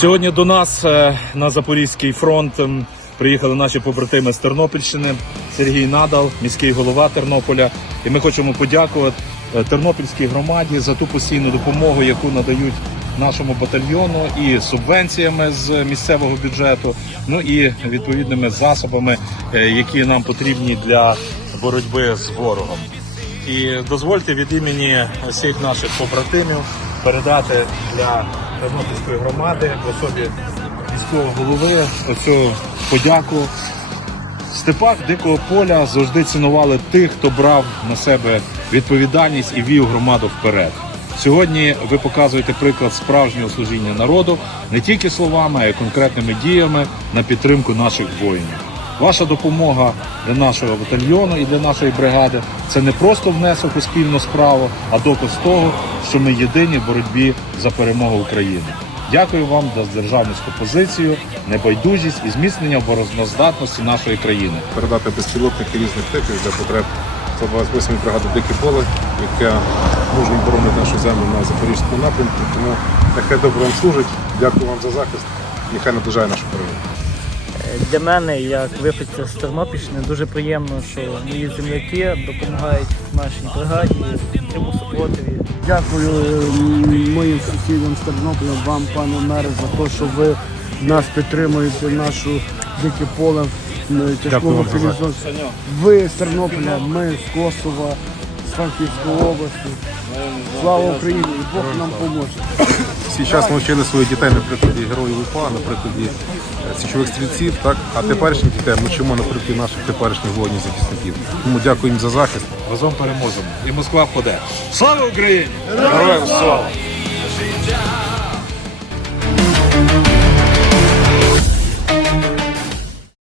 Сьогодні до нас е, на Запорізький фронт ем, приїхали наші побратими з Тернопільщини. Сергій Надал, міський голова Тернополя. І ми хочемо подякувати е, Тернопільській громаді за ту постійну допомогу, яку надають нашому батальйону і субвенціями з місцевого бюджету, ну і відповідними засобами, е, які нам потрібні для боротьби з ворогом. І дозвольте від імені всіх наших побратимів передати для Тернопільської громади в особі міського голови оцю подяку. В степах дикого поля завжди цінували тих, хто брав на себе відповідальність і вів громаду вперед. Сьогодні ви показуєте приклад справжнього служіння народу не тільки словами, а й конкретними діями на підтримку наших воїнів. Ваша допомога для нашого батальйону і для нашої бригади це не просто внесок у спільну справу, а доказ того, що ми єдині в боротьбі за перемогу України. Дякую вам за державницьку позицію, небайдужість і зміцнення обороноздатності нашої країни. передати безпілотники різних типів для потреб 128 бригади Дике поле, яка мужньо боронить нашу землю на Запорізькому напрямку. Тому нехай добре вам служить. Дякую вам за захист. Нехай наближає нашу перемогу. Для мене, як виходця з Тернопільщини, дуже приємно, що мої земляки допомагають нашій бригаді цьому супротиві. Дякую моїм сусідам з Тернополя, вам, пане мере, за те, що ви нас підтримуєте, нашу дике поле тяжкого вам. Ви з Тернополя, ми з Косова, з Франківської області. Слава Україні! І Бог нам поможе. Всі час ми вчили своїх дітей на прикладі героїв УПА, на прикладі е, січових стрільців, так? а теперішніх дітей ми чимо на прикладі наших теперішніх воїнів захисників. Тому дякую їм за захист. Разом переможемо. І Москва впаде. Слава Україні! Героям слава!